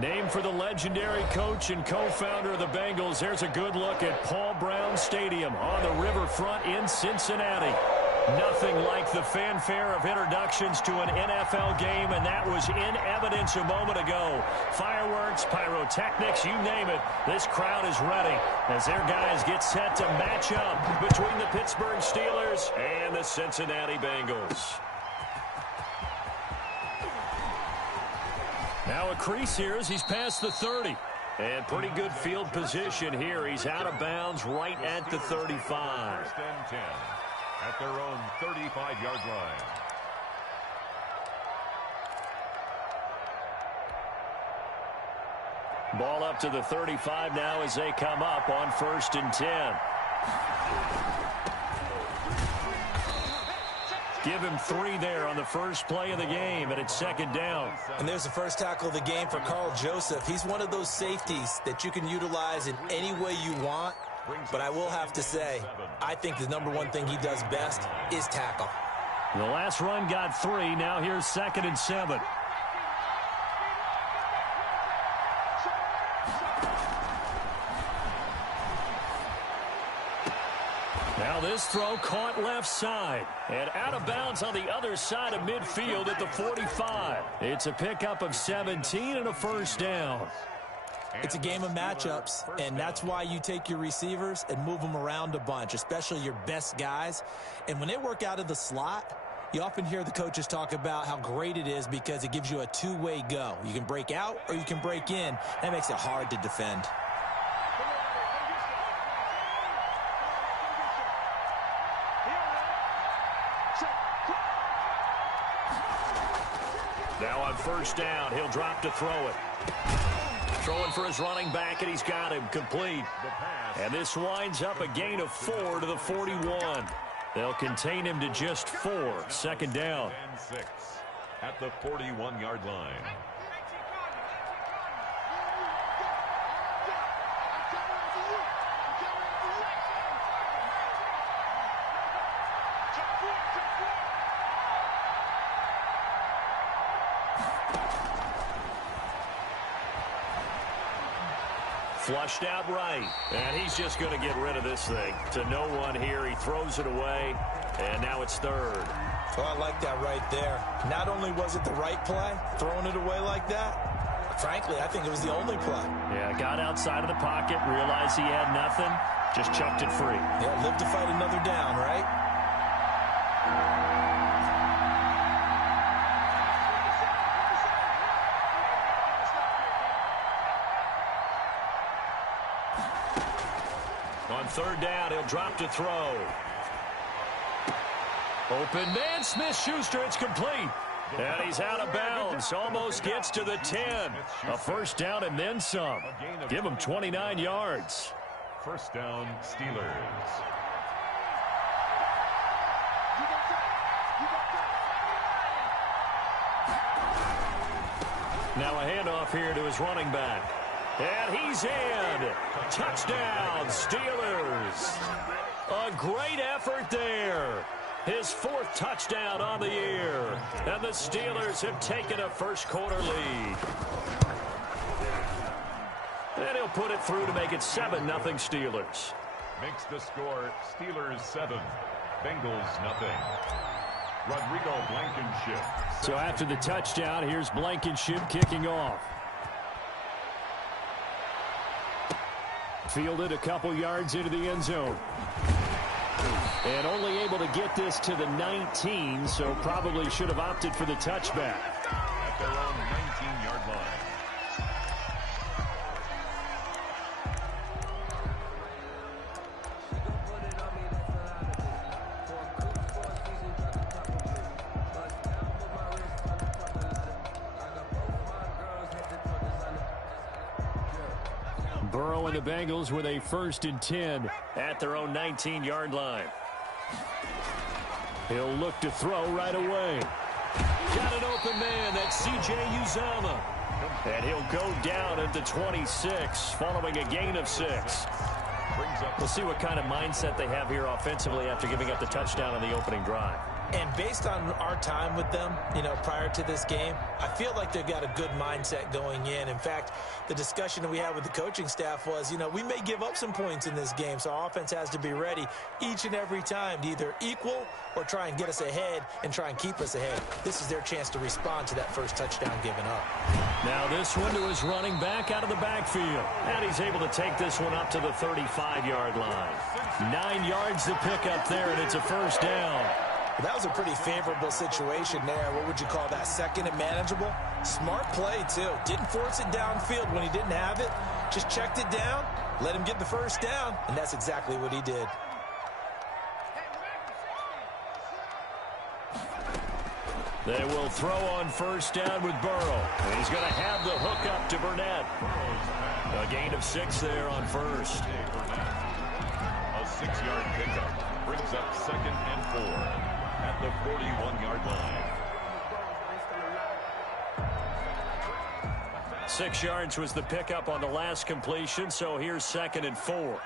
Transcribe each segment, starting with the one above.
Named for the legendary coach and co-founder of the Bengals, there's a good look at Paul Brown Stadium on the riverfront in Cincinnati. Nothing like the fanfare of introductions to an NFL game, and that was in evidence a moment ago. Fireworks, pyrotechnics, you name it. This crowd is ready as their guys get set to match up between the Pittsburgh Steelers and the Cincinnati Bengals. Now a crease here as he's past the 30. And pretty good field position here. He's out of bounds right at the 35. First and 10 at their own 35-yard line. Ball up to the 35 now as they come up on 1st and 10. Give him 3 there on the first play of the game, and it's 2nd down. And there's the first tackle of the game for Carl Joseph. He's one of those safeties that you can utilize in any way you want. But I will have to say, I think the #1 thing he does best is tackle. The last run got 3. Now here's 2nd and 7. Now this throw caught left side and out of bounds on the other side of midfield at the 45. It's a pickup of 17 and a 1st down. It's a game of matchups, and that's why you take your receivers and move them around a bunch, especially your best guys. And when they work out of the slot, you often hear the coaches talk about how great it is because it gives you a two-way go. You can break out or you can break in. That makes it hard to defend. Now on 1st down, he'll drop to throw it. Throwing for his running back, and he's got him complete. And this winds up a gain of 4 to the 41. They'll contain him to just 4. 2nd down. And 6 at the 41-yard line. Flushed out right, and he's just going to get rid of this thing. To no one here, he throws it away, and now it's 3rd. Oh, I like that right there. Not only was it the right play, throwing it away like that, but frankly, I think it was the only play. Yeah, got outside of the pocket, realized he had nothing, just chucked it free. Yeah, live to fight another down, right? On 3rd down, he'll drop to throw. Open man, Smith-Schuster, it's complete. And he's out of bounds, almost gets to the 10. A 1st down and then some. Give him 29 yards. 1st down, Steelers. Now a handoff here to his running back. And he's in. Touchdown, Steelers. A great effort there. His 4th touchdown on the year. And the Steelers have taken a first-quarter lead. And he'll put it through to make it 7-0 Steelers. Makes the score Steelers 7, Bengals nothing. Rodrigo Blankenship. So after the touchdown, here's Blankenship kicking off. Fielded a couple yards into the end zone. And only able to get this to the 19, so probably should have opted for the touchback. At their own 19-yard line. Burrow and the Bengals with a 1st and 10 at their own 19-yard line. He'll look to throw right away. Got an open man. That's C.J. Uzomah. And he'll go down at the 26 following a gain of 6. We'll see what kind of mindset they have here offensively after giving up the touchdown on the opening drive. And based on our time with them, prior to this game, I feel like they've got a good mindset going in. In fact, the discussion that we had with the coaching staff was, we may give up some points in this game, so our offense has to be ready each and every time to either equal or try and get us ahead and try and keep us ahead. This is their chance to respond to that first touchdown given up. Now this one to his running back out of the backfield. And he's able to take this one up to the 35-yard line. 9 yards to pick up there, and it's a first down. That was a pretty favorable situation there. What would you call that? Second and manageable? Smart play, too. Didn't force it downfield when he didn't have it. Just checked it down, let him get the first down, and that's exactly what he did. They will throw on first down with Burrow. And he's going to have the hook up to Burnett. A gain of 6 there on first. A 6-yard pickup brings up 2nd and 4. At the 41-yard line. 6 yards was the pickup on the last completion, so here's 2nd and 4.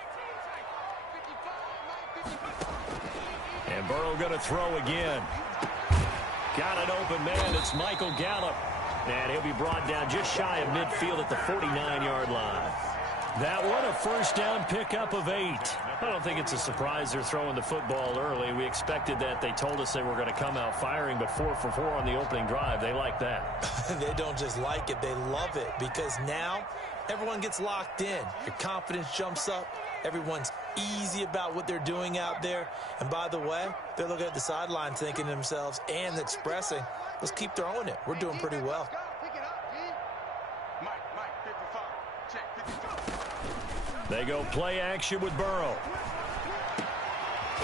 And Burrow going to throw again. Got an open man. It's Michael Gallup. And he'll be brought down just shy of midfield at the 49-yard line. That one, a first down pickup of 8. I don't think it's a surprise they're throwing the football early. We expected that. They told us they were going to come out firing, but 4 for 4 on the opening drive. They like that. They don't just like it. They love it because now everyone gets locked in. Your confidence jumps up. Everyone's easy about what they're doing out there. And by the way, they're looking at the sideline thinking to themselves and expressing, let's keep throwing it. We're doing pretty well. They go play action with Burrow.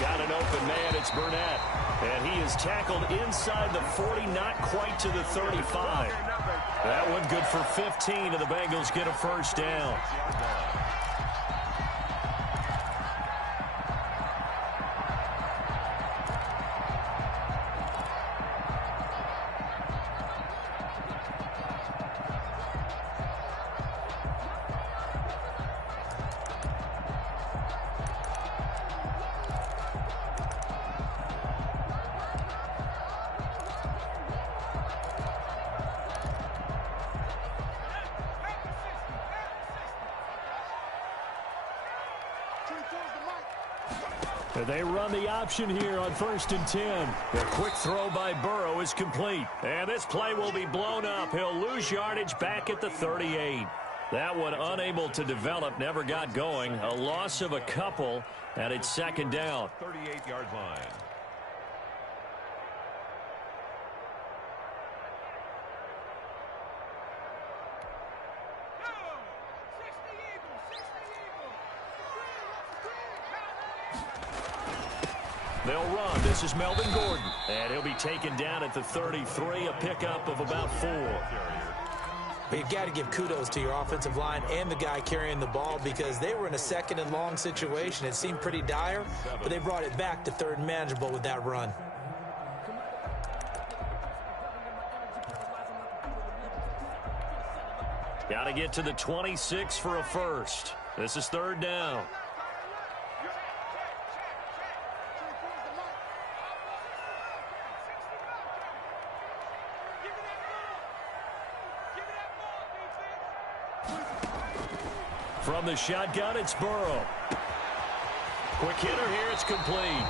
Got an open man. It's Burnett. And he is tackled inside the 40, not quite to the 35. That one good for 15, and the Bengals get a first down. They run the option here on 1st and 10. The quick throw by Burrow is complete. And this play will be blown up. He'll lose yardage back at the 38. That one unable to develop, never got going. A loss of a couple, and it's 2nd down. 38-yard line. They'll run. This is Melvin Gordon. And he'll be taken down at the 33, a pickup of about 4. You've got to give kudos to your offensive line and the guy carrying the ball because they were in a 2nd and long situation. It seemed pretty dire, but they brought it back to 3rd and manageable with that run. Got to get to the 26 for a first. This is 3rd down. From the shotgun, it's Burrow. Quick hitter here, it's complete.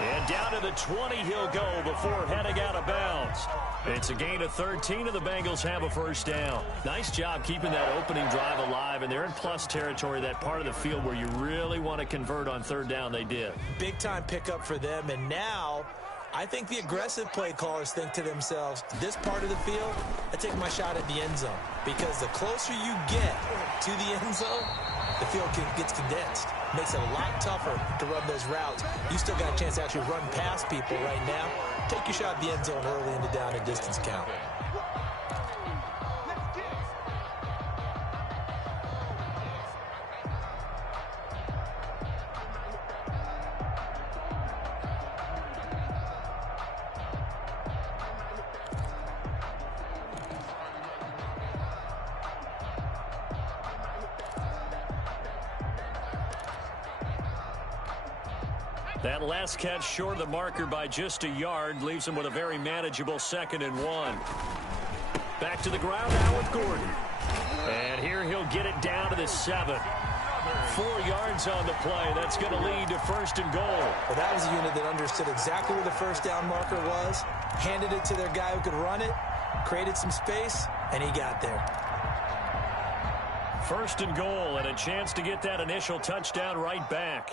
And down to the 20 he'll go before heading out of bounds. It's a gain of 13, and the Bengals have a first down. Nice job keeping that opening drive alive, and they're in plus territory, that part of the field where you really want to convert on 3rd down. They did. Big-time pickup for them, and now I think the aggressive play callers think to themselves, this part of the field, I take my shot at the end zone. Because the closer you get to the end zone, the field gets condensed. Makes it a lot tougher to run those routes. You still got a chance to actually run past people right now. Take your shot at the end zone early in the down and distance count. That last catch short of the marker by just a yard leaves him with a very manageable 2nd and 1. Back to the ground now with Gordon. And here he'll get it down to the 7. 4 yards on the play. That's going to lead to 1st and goal. Well, that was a unit that understood exactly where the first down marker was, handed it to their guy who could run it, created some space, and he got there. 1st and goal, and a chance to get that initial touchdown right back.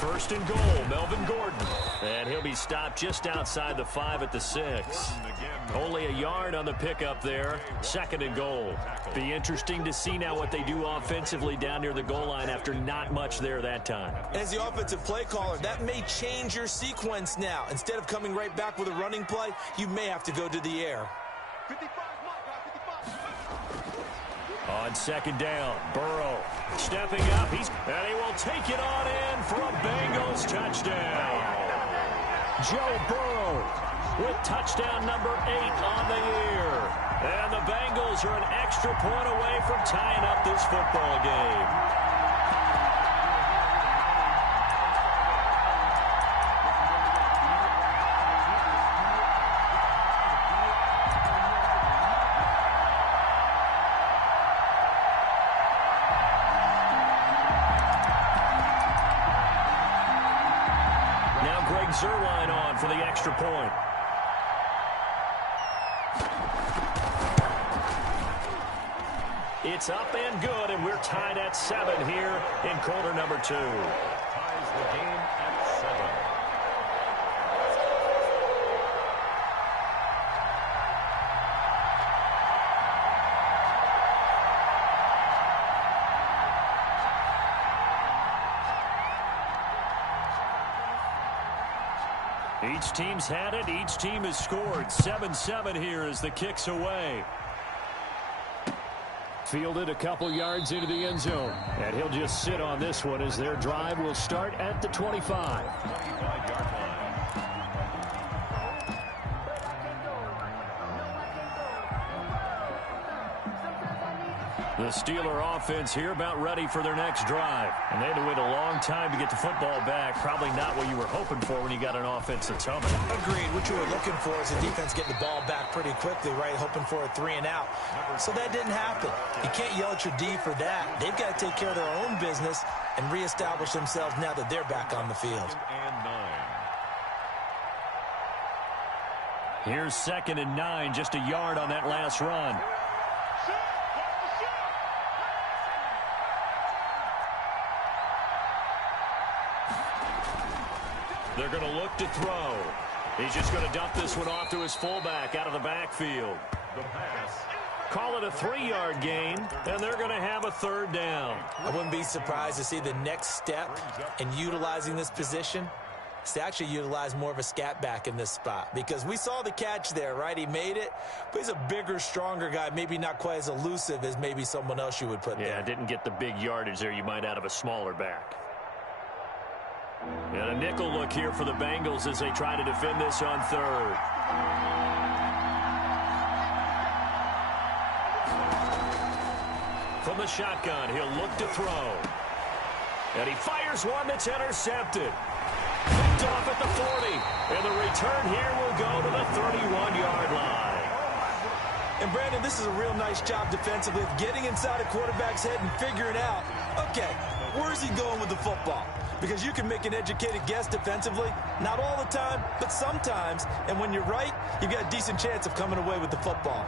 1st and goal, Melvin Gordon. And he'll be stopped just outside the 5 at the 6. Only a yard on the pickup there. 2nd and goal. Be interesting to see now what they do offensively down near the goal line after not much there that time. As the offensive play caller, that may change your sequence now. Instead of coming right back with a running play, you may have to go to the air. On 2nd down, Burrow stepping up. And he will take it on in for a Bengals touchdown. Joe Burrow with touchdown number 8 on the year. And the Bengals are an extra point away from tying up this football game. Zerline on for the extra point. It's up and good, and we're tied at 7 here in quarter number 2. Ties the game at 7. Each team's had it. Each team has scored. 7-7 here as the kick's away. Fielded a couple yards into the end zone. And he'll just sit on this one as their drive will start at the 25. 25-yard line. The Steeler offense here about ready for their next drive. And they had to wait a long time to get the football back. Probably not what you were hoping for when you got an offense that's humming. Agreed. What you were looking for is the defense getting the ball back pretty quickly, right? Hoping for a 3 and out. So that didn't happen. You can't yell at your D for that. They've got to take care of their own business and reestablish themselves now that they're back on the field. Here's 2nd and 9, just a yard on that last run. They're going to look to throw. He's just going to dump this one off to his fullback out of the backfield. The pass. Call it a 3-yard gain, and they're going to have a 3rd down. I wouldn't be surprised to see the next step in utilizing this position is to actually utilize more of a scat back in this spot, because we saw the catch there, right? He made it, but he's a bigger, stronger guy, maybe not quite as elusive as maybe someone else you would put there. Yeah, didn't get the big yardage there you might out of a smaller back. And a nickel look here for the Bengals as they try to defend this on 3rd. From the shotgun, he'll look to throw. And he fires one that's intercepted. Picked off at the 40. And the return here will go to the 31-yard line. And, Brandon, this is a real nice job defensively of getting inside a quarterback's head and figuring out, okay, where's he going with the football? Because you can make an educated guess defensively, not all the time, but sometimes. And when you're right, you've got a decent chance of coming away with the football.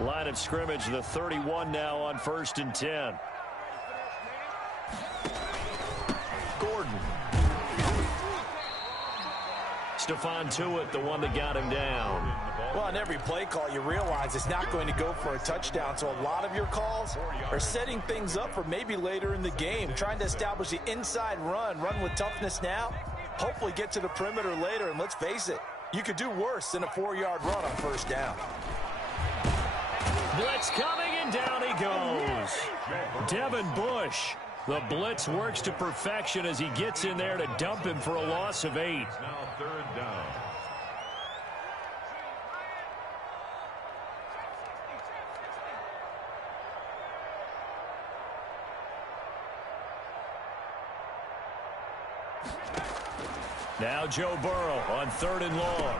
Line of scrimmage, the 31 now on 1st and 10. Gordon. Stephon Tuitt, the one that got him down. Well, on every play call, you realize it's not going to go for a touchdown. So a lot of your calls are setting things up for maybe later in the game, trying to establish the inside run with toughness now, hopefully get to the perimeter later. And let's face it, you could do worse than a 4-yard run on 1st down. Blitz coming, and down he goes. Devin Bush. The blitz works to perfection as he gets in there to dump him for a loss of 8. Now 3rd down. Now Joe Burrow on 3rd and long.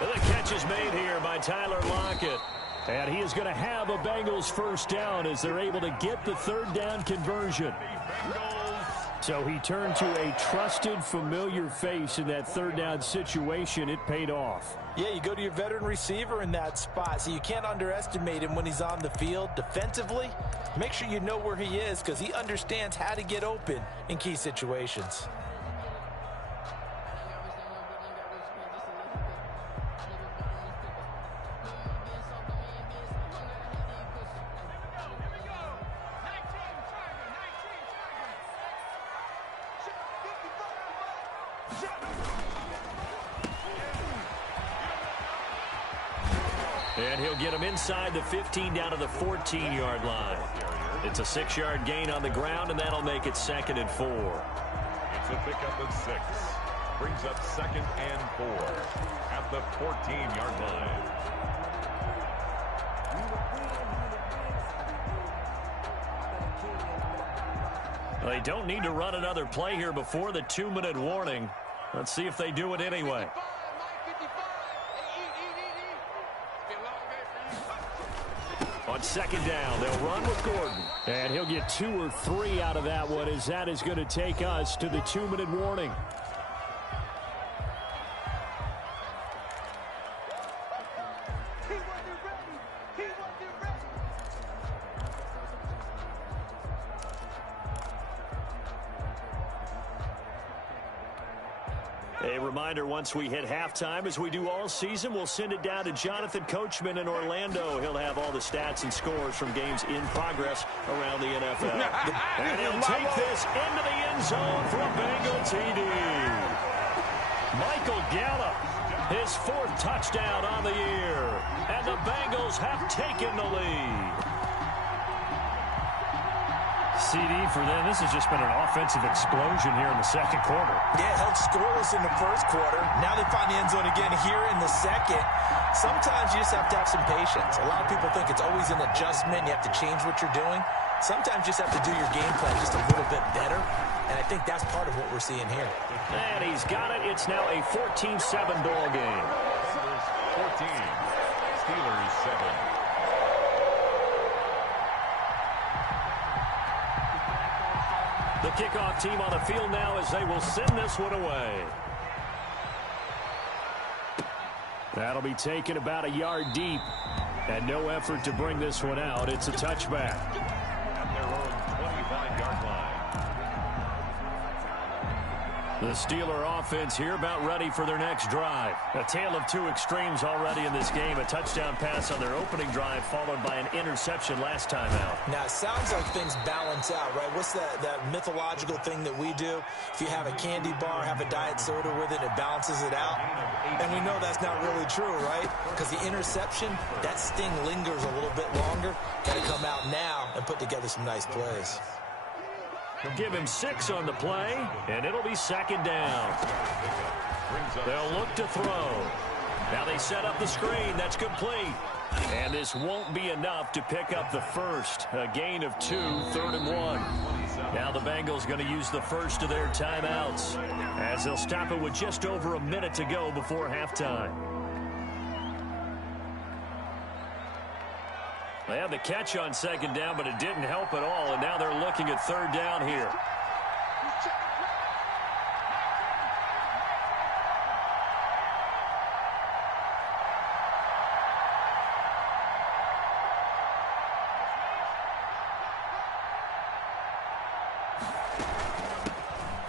And the catch is made here by Tyler Lockett. And he is going to have a Bengals first down as they're able to get the 3rd down conversion. So he turned to a trusted, familiar face in that 3rd down situation. It paid off. Yeah, you go to your veteran receiver in that spot, so you can't underestimate him when he's on the field. Defensively, make sure you know where he is because he understands how to get open in key situations. And he'll get him inside the 15 down to the 14-yard line. It's a 6-yard gain on the ground, and that'll make it 2nd and 4. It's a pickup of 6. Brings up 2nd and 4 at the 14-yard line. Well, they don't need to run another play here before the 2-minute warning. Let's see if they do it anyway. On 2nd down, they'll run with Gordon. And he'll get 2 or 3 out of that one, as that is going to take us to the 2-minute warning. A reminder, once we hit halftime, as we do all season, we'll send it down to Jonathan Coachman in Orlando. He'll have all the stats and scores from games in progress around the NFL. And he'll take this into the end zone for a Bengal TD. Michael Gallup, his 4th touchdown on the year. And the Bengals have taken the lead. CD for them. This has just been an offensive explosion here in the 2nd quarter. Yeah, held scoreless in the 1st quarter. Now they find the end zone again here in the 2nd. Sometimes you just have to have some patience. A lot of people think it's always an adjustment. You have to change what you're doing. Sometimes you just have to do your game plan just a little bit better. And I think that's part of what we're seeing here. And he's got it. It's now a 14-7 ball game. 14, Steelers 7. The kickoff team on the field now as they will send this one away. That'll be taken about a yard deep. And no effort to bring this one out. It's a touchback. At their own 25-yard line. The Steeler offense here about ready for their next drive. A tale of 2 extremes already in this game. A touchdown pass on their opening drive followed by an interception last time out. Now, it sounds like things balance out, right? What's that mythological thing that we do? If you have a candy bar, have a diet soda with it, it balances it out. And we know that's not really true, right? Because the interception, that sting lingers a little bit longer. Got to come out now and put together some nice plays. Give him 6 on the play, and it'll be 2nd down. They'll look to throw. Now they set up the screen. That's complete. And this won't be enough to pick up the first. A gain of 2, 3rd and 1. Now the Bengals going to use the first of their timeouts, as they'll stop it with just over a minute to go before halftime. They had the catch on 2nd down, but it didn't help at all, and now they're looking at 3rd down here.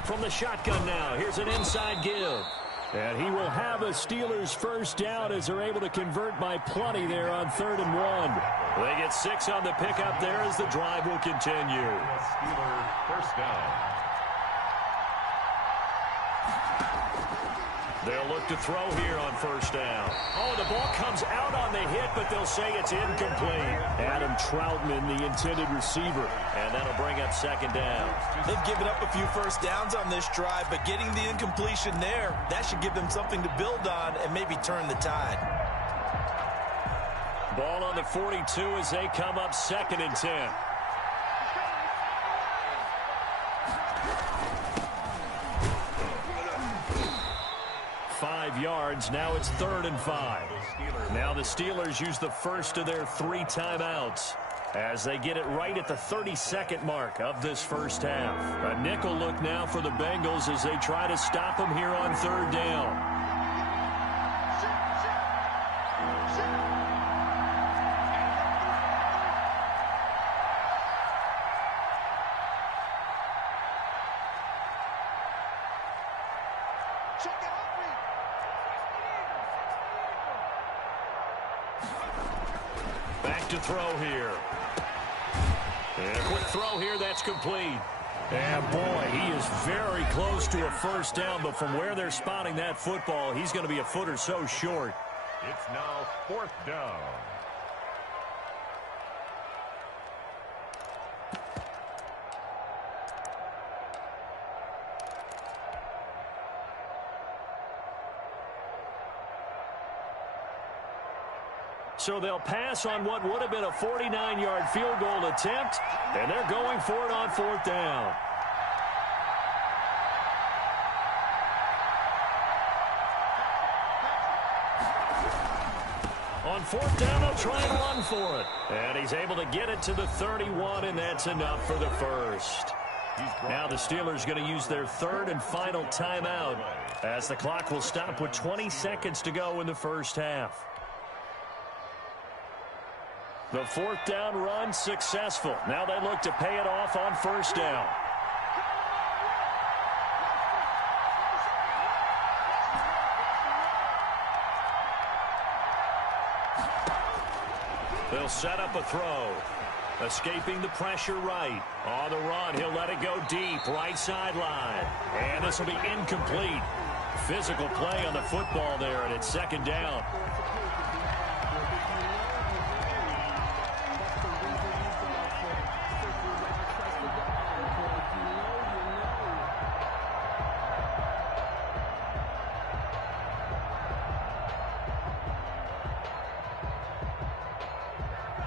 From the shotgun now, here's an inside give. And he will have a Steelers first down as they're able to convert by plenty there on 3rd and 1. They get 6 on the pickup there as the drive will continue. Steelers first down. They'll look to throw here on 1st down. Oh, the ball comes out on the hit, but they'll say it's incomplete. Adam Troutman, the intended receiver, and that'll bring up 2nd down. They've given up a few first downs on this drive, but getting the incompletion there, that should give them something to build on and maybe turn the tide. Ball on the 42 as they come up 2nd and 10. yards. Now it's 3rd and 5. Now the Steelers use the first of their 3 timeouts as they get it right at the 32nd mark of this first half. A nickel look now for the Bengals as they try to stop them here on 3rd down. Back to throw here. And a quick throw here, that's complete. And boy, he is very close to a first down, but from where they're spotting that football, he's going to be a foot or so short. It's now 4th down. So they'll pass on what would have been a 49-yard field goal attempt, and they're going for it on 4th down. On 4th down, they'll try and run for it. And he's able to get it to the 31, and that's enough for the first. Now the Steelers going to use their 3rd and final timeout as the clock will stop with 20 seconds to go in the first half. The 4th down run successful. Now they look to pay it off on 1st down. They'll set up a throw. Escaping the pressure right. On the run, he'll let it go deep, right sideline. And this will be incomplete. Physical play on the football there, and it's 2nd down.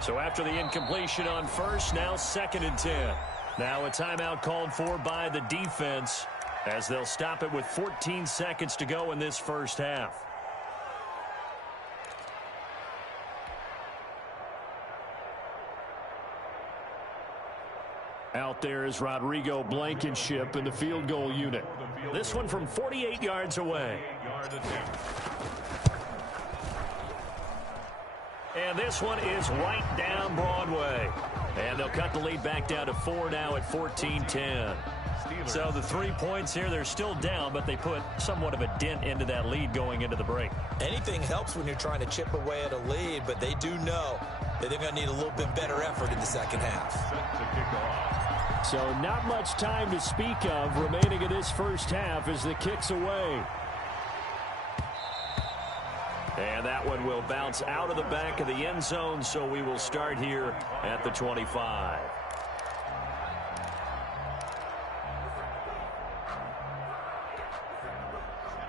So after the incompletion on 1st, now 2nd and 10. Now a timeout called for by the defense as they'll stop it with 14 seconds to go in this first half. Out there is Rodrigo Blankenship in the field goal unit. This one from 48 yards away. And this one is right down Broadway. And they'll cut the lead back down to 4 now at 14-10. So the 3 points here, they're still down, but they put somewhat of a dent into that lead going into the break. Anything helps when you're trying to chip away at a lead, but they do know that they're going to need a little bit better effort in the second half. So not much time to speak of remaining in this first half as the kick's away. And that one will bounce out of the back of the end zone, so we will start here at the 25.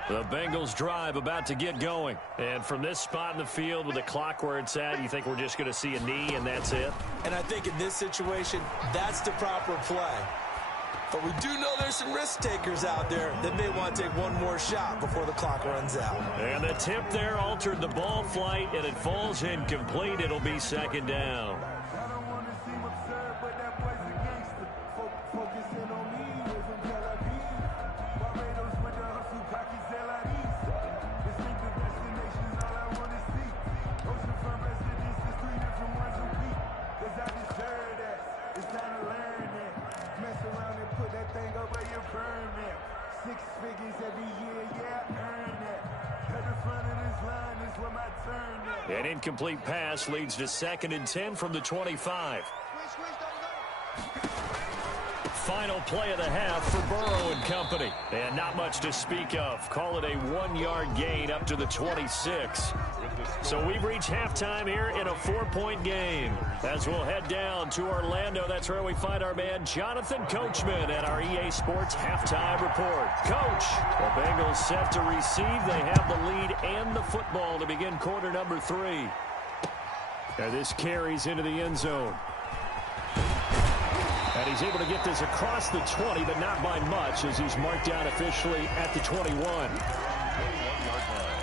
The Bengals drive about to get going. And from this spot in the field with the clock where it's at, you think we're just going to see a knee and that's it? And I think in this situation, that's the proper play. But we do know there's some risk takers out there that may want to take one more shot before the clock runs out. And the tip there altered the ball flight, and it falls incomplete. It'll be 2nd down. An incomplete pass leads to 2nd and 10 from the 25. Final play of the half for Burrow and company. And not much to speak of. Call it a 1-yard gain up to the 26. So we've reached halftime here in a 4-point game. As we'll head down to Orlando, that's where we find our man Jonathan Coachman at our EA Sports Halftime Report. Coach, the Bengals set to receive. They have the lead and the football to begin quarter number 3. And this carries into the end zone. And he's able to get this across the 20, but not by much as he's marked down officially at the 21. 21-yard line.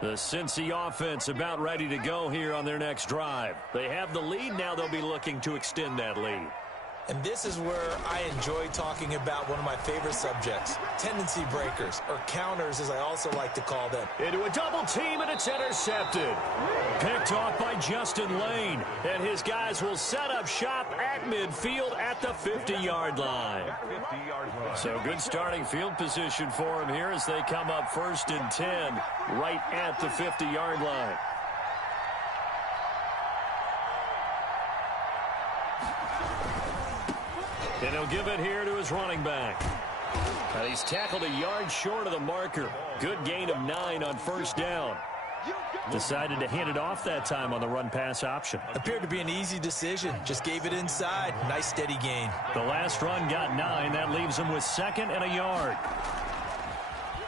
The Cincy offense about ready to go here on their next drive. They have the lead. Now they'll be looking to extend that lead. And this is where I enjoy talking about one of my favorite subjects, tendency breakers, or counters as I also like to call them. Into a double team, and it's intercepted. Picked off by Justin Lane, and his guys will set up shop at midfield at the 50-yard line. So good starting field position for him here as they come up 1st and 10 right at the 50-yard line. And he'll give it here to his running back. He's tackled a yard short of the marker. Good gain of 9 on 1st down. Decided to hand it off that time on the run-pass option. Appeared to be an easy decision. Just gave it inside. Nice steady gain. The last run got 9. That leaves him with 2nd and a yard.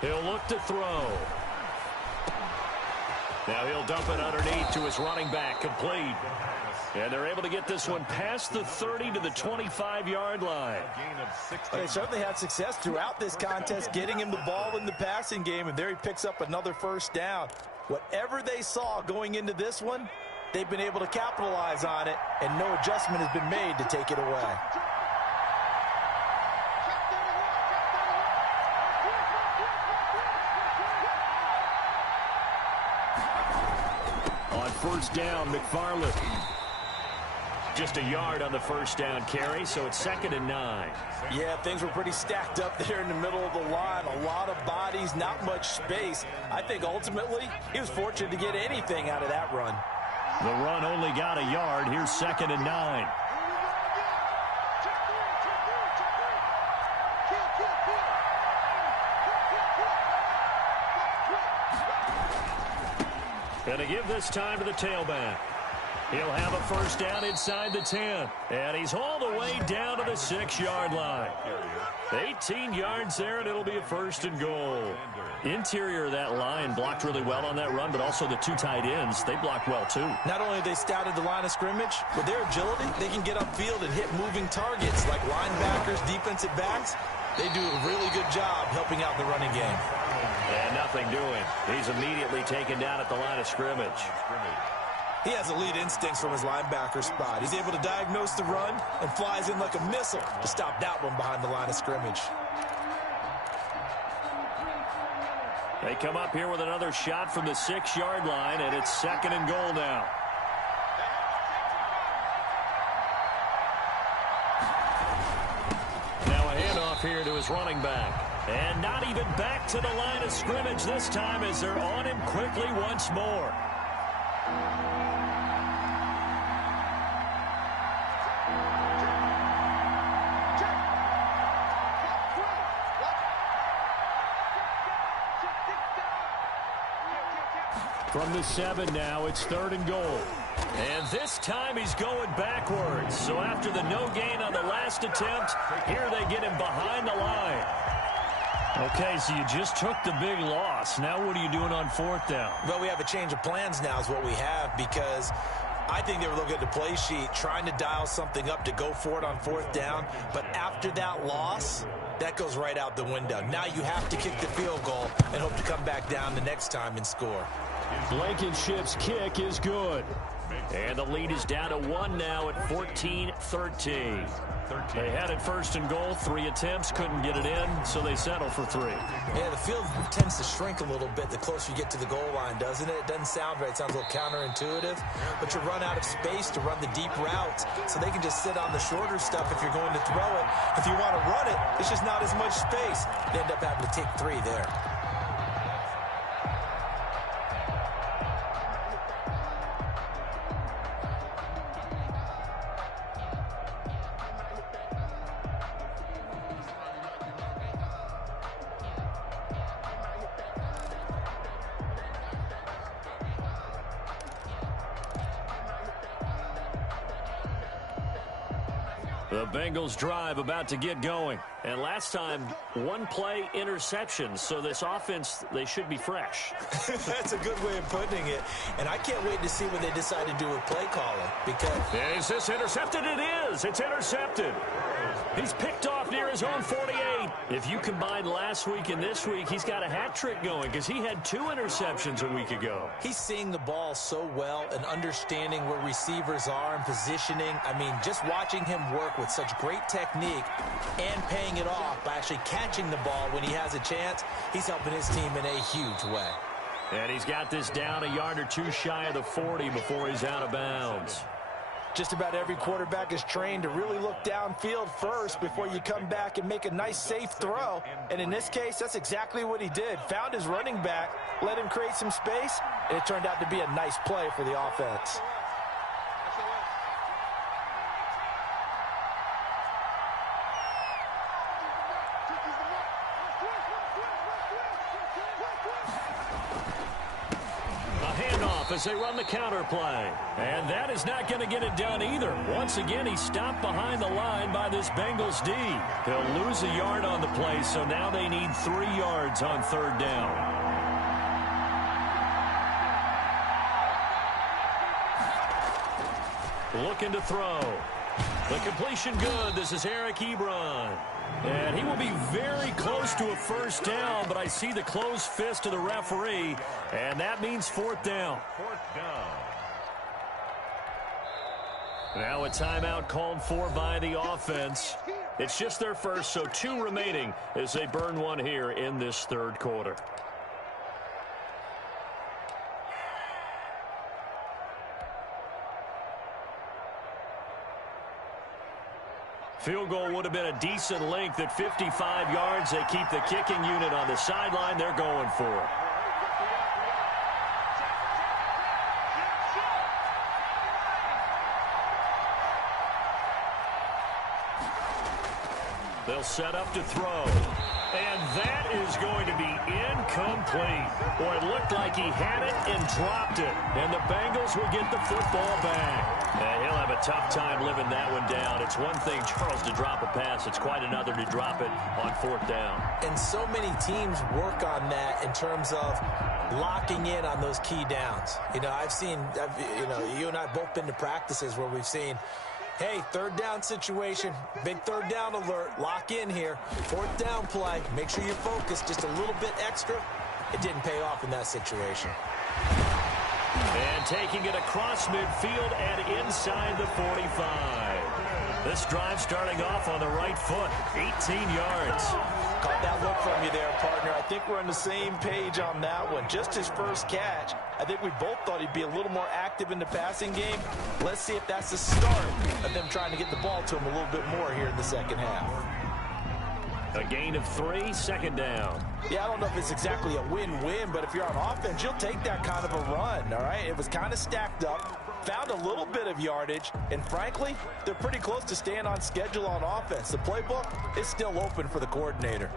He'll look to throw. Now he'll dump it underneath to his running back. Complete. And they're able to get this one past the 30 to the 25-yard line. They certainly had success throughout this contest, getting him the ball in the passing game, and there he picks up another 1st down. Whatever they saw going into this one, they've been able to capitalize on it, and no adjustment has been made to take it away. On 1st down, McFarland. Just a yard on the 1st down carry, so it's 2nd and 9. Yeah, things were pretty stacked up there in the middle of the line. A lot of bodies, not much space. I think ultimately he was fortunate to get anything out of that run. The run only got a yard. Here's 2nd and 9. Gonna give this time to the tailback. He'll have a 1st down inside the 10. And he's all the way down to the 6-yard line. 18 yards there, and it'll be a 1st and goal. Interior of that line blocked really well on that run, but also the 2 tight ends, they blocked well too. Not only have they scouted the line of scrimmage, with their agility, they can get upfield and hit moving targets like linebackers, defensive backs. They do a really good job helping out the running game. And nothing doing. He's immediately taken down at the line of scrimmage. He has elite instincts from his linebacker spot. He's able to diagnose the run and flies in like a missile to stop that one behind the line of scrimmage. They come up here with another shot from the 6-yard line, and it's 2nd and goal now. Now a handoff here to his running back. And not even back to the line of scrimmage this time as they're on him quickly once more. From the 7 now, it's 3rd and goal. And this time he's going backwards. So after the no gain on the last attempt, here they get him behind the line. Okay, so you just took the big loss. Now what are you doing on 4th down? Well, we have a change of plans now is what we have, because I think they were looking at the play sheet, trying to dial something up to go for it on 4th down. But after that loss, that goes right out the window. Now you have to kick the field goal and hope to come back down the next time and score. Blankenship's kick is good. And the lead is down to 1 now at 14-13. They had it 1st and goal, 3 attempts, couldn't get it in, so they settle for 3. Yeah, the field tends to shrink a little bit the closer you get to the goal line, doesn't it? It doesn't sound right. It sounds a little counterintuitive. But you run out of space to run the deep routes, so they can just sit on the shorter stuff if you're going to throw it. If you want to run it, it's just not as much space. They end up having to take 3 there. The Bengals drive about to get going. And last time, 1 play interception. So this offense, they should be fresh. That's a good way of putting it. And I can't wait to see what they decide to do with play calling. Because is this intercepted? It is. It's intercepted. He's picked off near his own 48. If you combine last week and this week, he's got a hat trick going because he had 2 interceptions a week ago. He's seeing the ball so well and understanding where receivers are and positioning. I mean, just watching him work with such great technique and paying it off by actually catching the ball when he has a chance, he's helping his team in a huge way. And he's got this down a yard or 2 shy of the 40 before he's out of bounds. Just about every quarterback is trained to really look downfield first before you come back and make a nice, safe throw. And in this case, that's exactly what he did. Found his running back, let him create some space, and it turned out to be a nice play for the offense. As they run the counter play. And that is not going to get it done either. Once again, he's stopped behind the line by this Bengals D. They'll lose a yard on the play, so now they need 3 yards on 3rd down. Looking to throw. The completion good. This is Eric Ebron. And he will be very close to a 1st down, but I see the closed fist of the referee, and that means 4th down. 4th down. Now a timeout called for by the offense. It's just their first, so 2 remaining as they burn one here in this 3rd quarter. Field goal would have been a decent length at 55 yards. They keep the kicking unit on the sideline. They're going for it. They'll set up to throw. And that is going to be incomplete. Boy, it looked like he had it and dropped it. And the Bengals will get the football back. And he'll have a tough time living that one down. It's one thing, Charles, to drop a pass. It's quite another to drop it on 4th down. And so many teams work on that in terms of locking in on those key downs. You know, you and I have both been to practices where we've seen, hey, 3rd down situation, big 3rd down alert, lock in here. 4th down play, make sure you're focused just a little bit extra. It didn't pay off in that situation. And taking it across midfield and inside the 45. This drive starting off on the right foot, 18 yards. Caught that look from you there, partner. I think we're on the same page on that one. Just his first catch. I think we both thought he'd be a little more active in the passing game. Let's see if that's the start of them trying to get the ball to him a little bit more here in the 2nd half. A gain of 3, 2nd down. Yeah, I don't know if it's exactly a win-win, but if you're on offense, you'll take that kind of a run, all right? It was kind of stacked up, found a little bit of yardage, and frankly, they're pretty close to staying on schedule on offense. The playbook is still open for the coordinator.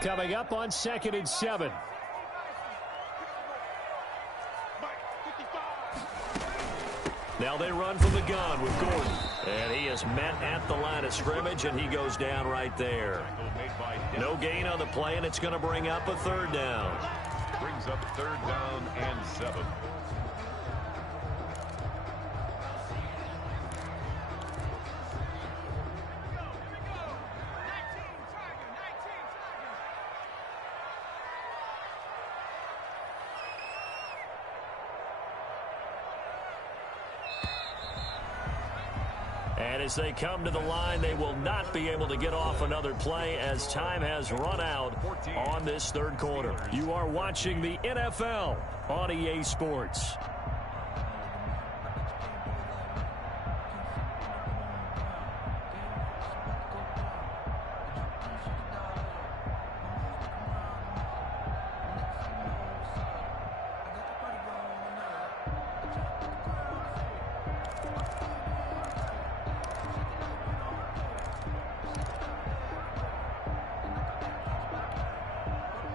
Coming up on 2nd and 7. Now they run from the gun with Gordon. And he is met at the line of scrimmage, and he goes down right there. No gain on the play, and it's going to bring up a 3rd down. Brings up 3rd down and 7. And as they come to the line, they will not be able to get off another play as time has run out on this 3rd quarter. You are watching the NFL on EA Sports.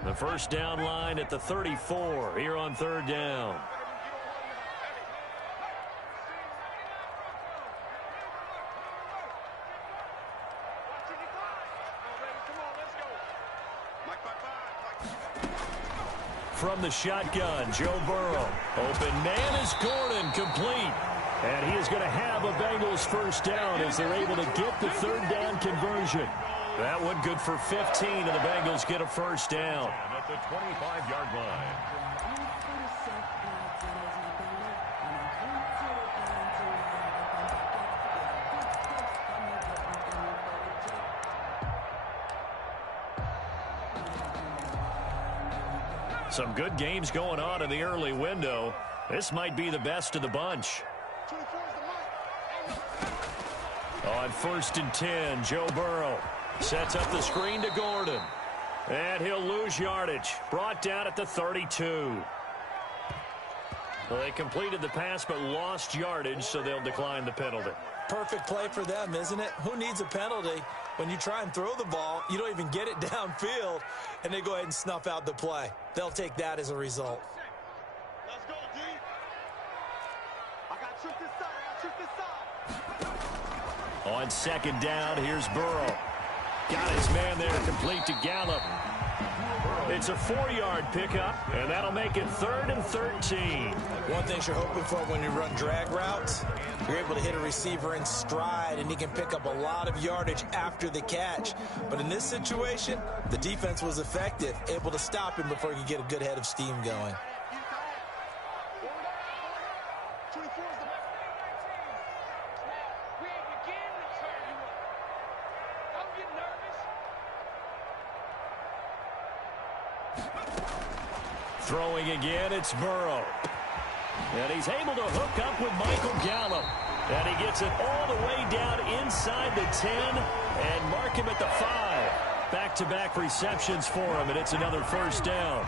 The first down line at the 34 here on 3rd down. from the shotgun. Joe Burrow. Open man is Gordon, complete. And he is going to have a Bengals first down as they're able to get the third down conversion. That one good for 15, and the Bengals get a first down. At the 25-yard line. Some good games going on in the early window. This might be the best of the bunch. On 1st and 10, Joe Burrow sets up the screen to Gordon. And he'll lose yardage. Brought down at the 32. Well, they completed the pass but lost yardage, so they'll decline the penalty. Perfect play for them, isn't it? Who needs a penalty? When you try and throw the ball, you don't even get it downfield, and they go ahead and snuff out the play. They'll take that as a result. Let's go, D. I got trick this side. I got trick this side. On 2nd down, here's Burrow. Got his man there, complete to Gallup. It's a 4-yard pickup, and that'll make it 3rd and 13. One thing you're hoping for when you run drag routes, you're able to hit a receiver in stride, and he can pick up a lot of yardage after the catch. But in this situation, the defense was effective, able to stop him before he could get a good head of steam going. Throwing again, it's Burrow. And he's able to hook up with Michael Gallup. And he gets it all the way down inside the 10 and mark him at the 5. Back-to-back receptions for him, and it's another first down.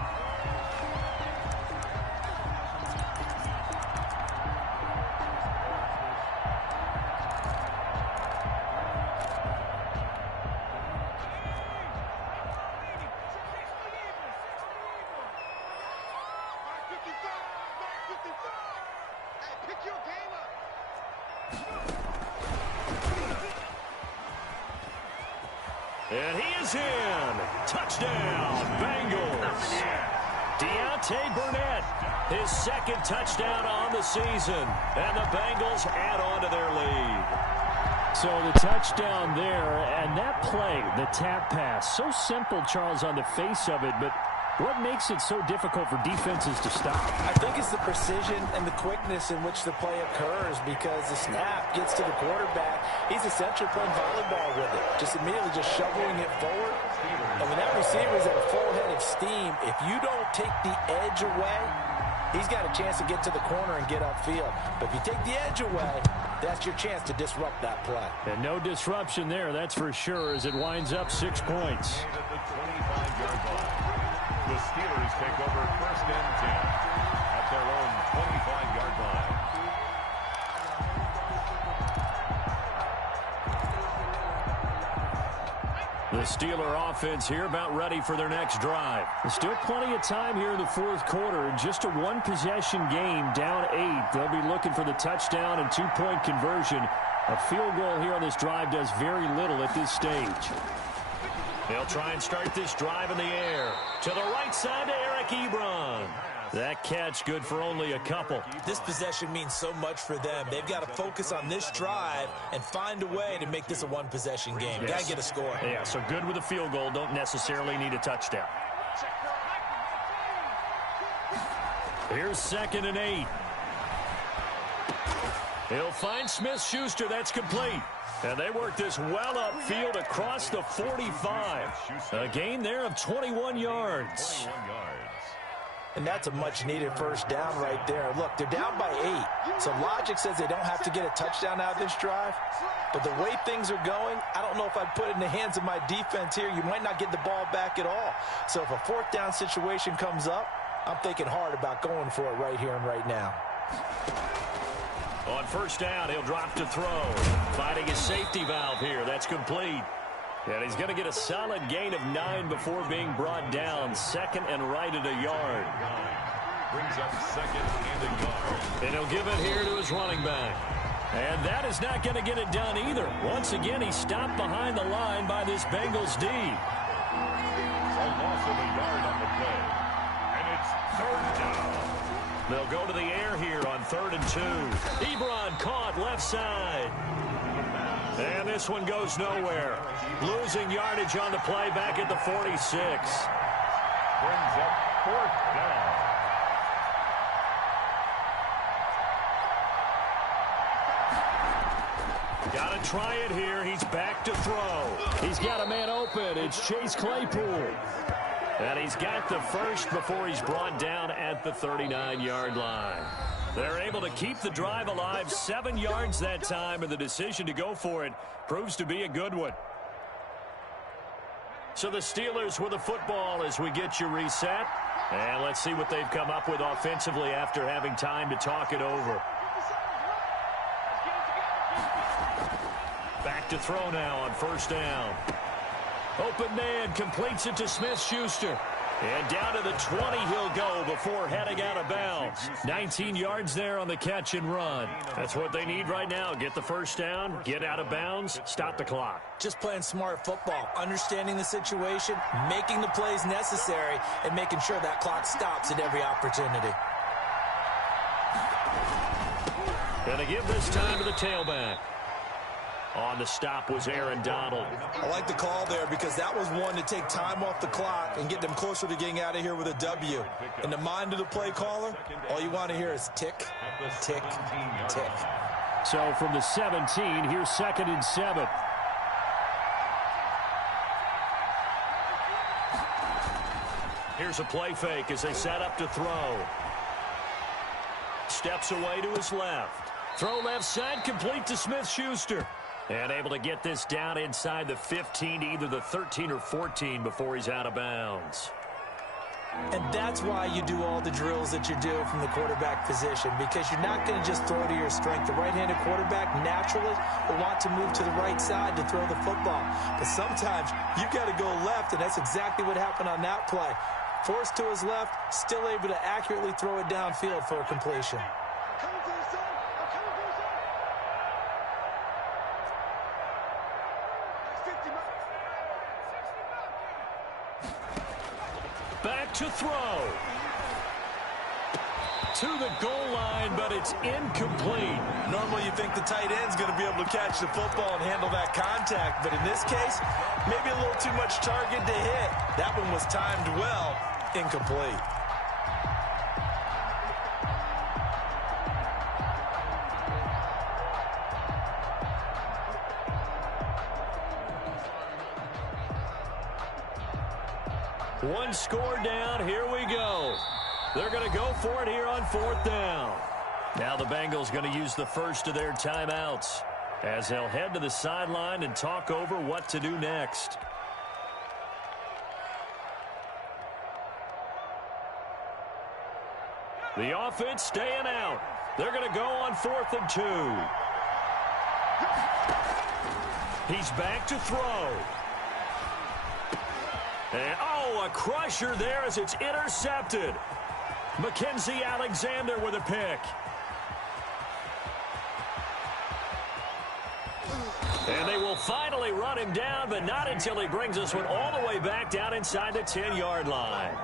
And he is in. Touchdown, Bengals. Deontay Burnett, his 2nd touchdown on the season. And the Bengals add on to their lead. So the touchdown there, and that play, the tap pass, so simple, Charles, on the face of it, but what makes it so difficult for defenses to stop? I think it's the precision and the quickness in which the play occurs, because the snap gets to the quarterback. He's essentially playing volleyball with it, just immediately just shoveling it forward. And when that receiver is at a full head of steam, if you don't take the edge away, he's got a chance to get to the corner and get upfield. But if you take the edge away, that's your chance to disrupt that play. And no disruption there, that's for sure, as it winds up 6 points. At the 25-yard line. The Steelers take over 1st and 10 at their own 25-yard line. The Steeler offense here about ready for their next drive. There's still plenty of time here in the 4th quarter. Just a one-possession game, down 8. They'll be looking for the touchdown and 2-point conversion. A field goal here on this drive does very little at this stage. They'll try and start this drive in the air. To the right side to Eric Ebron. That catch good for only a couple. This possession means so much for them. They've got to focus on this drive and find a way to make this a one-possession game. Yes. Got to get a score. Yeah, so good with a field goal. Don't necessarily need a touchdown. Here's 2nd and 8. He'll find Smith-Schuster. That's complete. And they work this well upfield across the 45. A gain there of 21 yards. 21 yards. And that's a much-needed first down right there. Look, they're down by 8. So logic says they don't have to get a touchdown out of this drive. But the way things are going, I don't know if I'd put it in the hands of my defense here. You might not get the ball back at all. So if a 4th down situation comes up, I'm thinking hard about going for it right here and right now. On 1st down, he'll drop to throw. Finding his safety valve here. That's complete. And he's going to get a solid gain of 9 before being brought down. 2nd and right at a yard. Brings up 2nd and a yard. And he'll give it here to his running back. And that is not going to get it done either. Once again, he's stopped behind the line by this Bengals D. A loss of a yard on the play. And it's third down. They'll go to the air here on 3rd and 2. Ebron caught left side. And this one goes nowhere. Losing yardage on the play back at the 46. Brings up 4th down. Got to try it here. He's back to throw. He's got a man open. It's Chase Claypool. And he's got the first before he's brought down at the 39-yard line. They're able to keep the drive alive, 7 yards that time, and the decision to go for it proves to be a good one. So the Steelers with the football as we get you reset. And let's see what they've come up with offensively after having time to talk it over. Back to throw now on 1st down. Open man completes it to Smith-Schuster. And down to the 20 he'll go before heading out of bounds. 19 yards there on the catch and run. That's what they need right now. Get the first down, get out of bounds, stop the clock. Just playing smart football, understanding the situation, making the plays necessary, and making sure that clock stops at every opportunity. Gonna give this time to the tailback. On the stop was Aaron Donald. I like the call there because that was one to take time off the clock and get them closer to getting out of here with a W. In the mind of the play caller, all you want to hear is tick, tick, tick. So from the 17, here's 2nd and 7. Here's a play fake as they set up to throw. Steps away to his left. Throw left side, complete to Smith-Schuster. And able to get this down inside the 15 to either the 13 or 14 before he's out of bounds. And that's why you do all the drills that you do from the quarterback position, because you're not going to just throw to your strength. The right-handed quarterback naturally will want to move to the right side to throw the football. But sometimes you've got to go left, and that's exactly what happened on that play. Forced to his left, still able to accurately throw it downfield for a completion. Back to throw. To the goal line, but it's incomplete. Normally you think the tight end's going to be able to catch the football and handle that contact, but in this case, maybe a little too much target to hit. That one was timed well, incomplete. One score down. Here we go. They're going to go for it here on 4th down. Now the Bengals going to use the first of their timeouts as they'll head to the sideline and talk over what to do next. The offense staying out. They're going to go on 4th and 2. He's back to throw. And, a crusher there as it's intercepted. Mackenzie Alexander with a pick. And they will finally run him down, but not until he brings this one all the way back down inside the 10-yard line.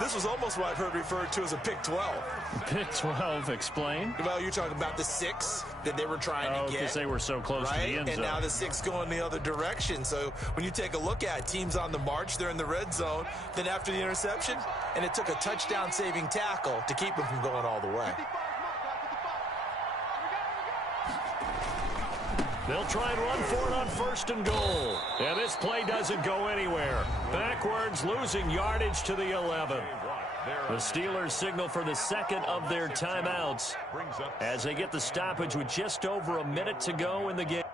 This was almost what I've heard referred to as a pick 12. Pick 12, explain. Well, you're talking about the 6 that they were trying to get. Because they were so close to the end zone. And now the 6 going the other direction. So when you take a look at teams on the march, they're in the red zone. Then after the interception, and it took a touchdown-saving tackle to keep them from going all the way. They'll try and run for it on 1st and goal. And this play doesn't go anywhere. Backwards, losing yardage to the 11. The Steelers signal for the second of their timeouts as they get the stoppage with just over a minute to go in the game.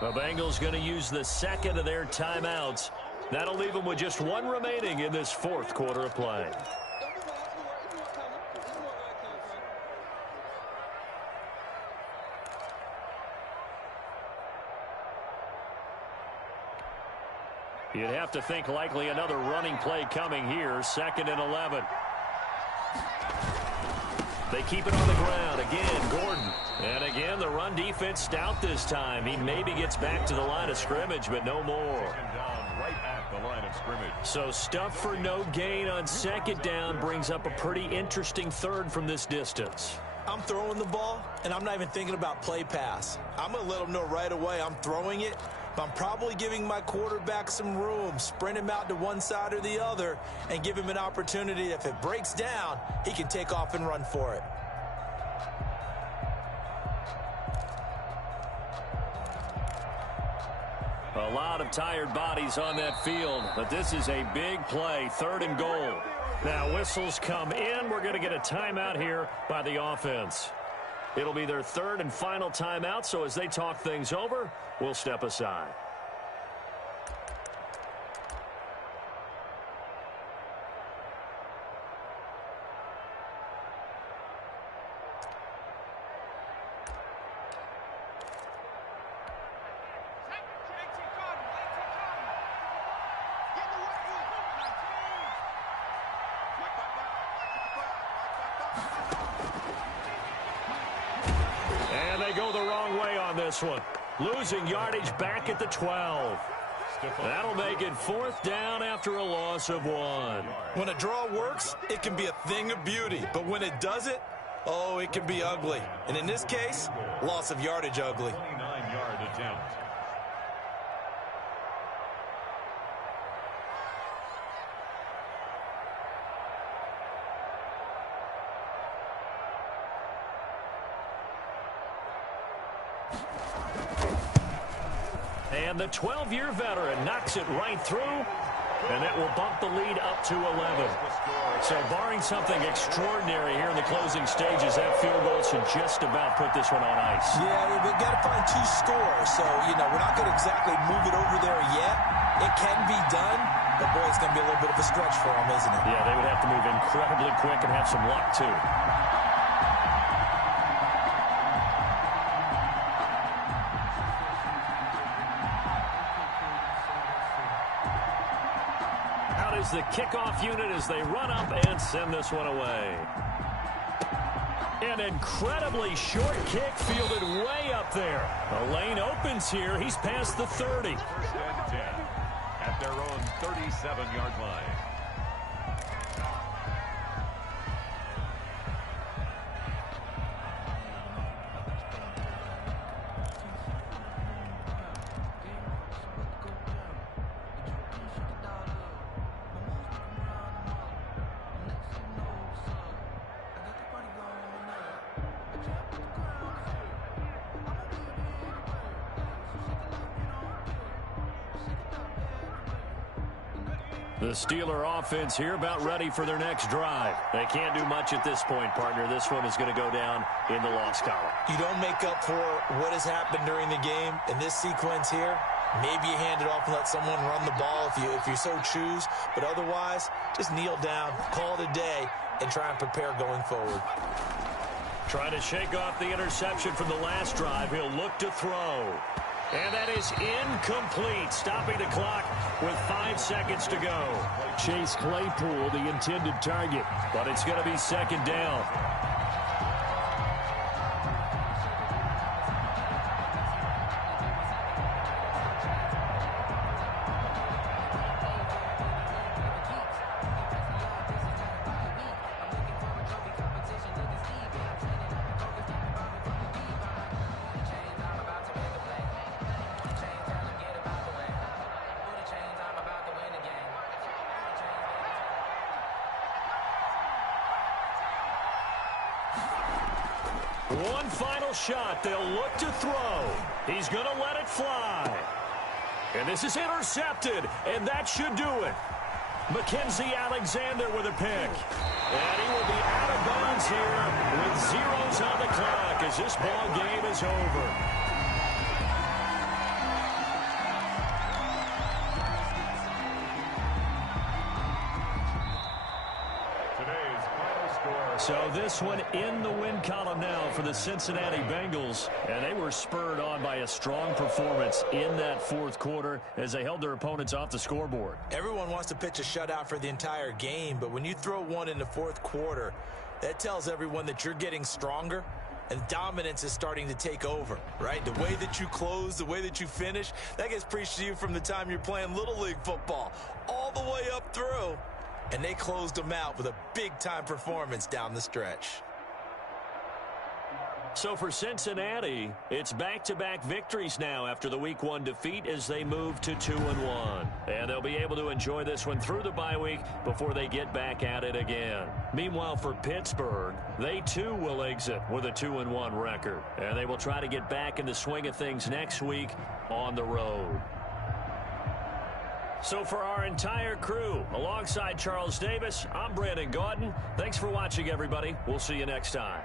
The Bengals going to use the second of their timeouts. That'll leave them with just one remaining in this fourth quarter of play. You'd have to think likely another running play coming here. 2nd and 11. They keep it on the ground. Again, Gordon. And again, the run defense stout this time. He maybe gets back to the line of scrimmage, but no more. Down right at the line of scrimmage. So stuff for no gain on 2nd down brings up a pretty interesting 3rd from this distance. I'm throwing the ball, and I'm not even thinking about play pass. I'm going to let them know right away I'm throwing it. I'm probably giving my quarterback some room, sprint him out to one side or the other, and give him an opportunity. If it breaks down, he can take off and run for it. A lot of tired bodies on that field, but this is a big play, 3rd and goal. Now whistles come in. We're going to get a timeout here by the offense. It'll be their 3rd and final timeout, so as they talk things over, we'll step aside. And they go the wrong way on this one. Losing yardage back at the 12. That'll make it 4th down after a loss of 1. When a draw works, it can be a thing of beauty. But when it doesn't, oh, it can be ugly. And in this case, loss of yardage ugly. 29-yard attempt. And the 12-year veteran knocks it right through, and that will bump the lead up to 11. So barring something extraordinary here in the closing stages, that field goal should just about put this one on ice. Yeah, we've got to find 2 scores. So, we're not going to exactly move it over there yet. It can be done, but, boy, it's going to be a little bit of a stretch for them, isn't it? Yeah, they would have to move incredibly quick and have some luck, too. Is the kickoff unit as they run up and send this one away. An incredibly short kick fielded way up there. The lane opens here. He's past the 30. 1st and 10 at their own 37-yard line. The Steeler offense here about ready for their next drive. They can't do much at this point, partner. This one is going to go down in the loss column. You don't make up for what has happened during the game in this sequence here. Maybe you hand it off and let someone run the ball if you so choose. But otherwise, just kneel down, call it a day, and try and prepare going forward. Trying to shake off the interception from the last drive. He'll look to throw. And that is incomplete, stopping the clock with 5 seconds to go. Chase Claypool, the intended target. But it's going to be 2nd down. One final shot. They'll look to throw. He's going to let it fly. And this is intercepted, and that should do it. Mackenzie Alexander with a pick. And he will be out of bounds here with zeros on the clock as this ball game is over. So this one in the win column now for the Cincinnati Bengals, and they were spurred on by a strong performance in that fourth quarter as they held their opponents off the scoreboard. Everyone wants to pitch a shutout for the entire game, but when you throw one in the fourth quarter, that tells everyone that you're getting stronger and dominance is starting to take over, right? The way that you close, the way that you finish, that gets preached to you from the time you're playing Little League football all the way up through. And they closed them out with a big-time performance down the stretch. So for Cincinnati, it's back-to-back victories now after the Week 1 defeat as they move to 2-1. And they'll be able to enjoy this one through the bye week before they get back at it again. Meanwhile, for Pittsburgh, they too will exit with a 2-1 record. And they will try to get back in the swing of things next week on the road. So for our entire crew, alongside Charles Davis, I'm Brandon Gaudin. Thanks for watching, everybody. We'll see you next time.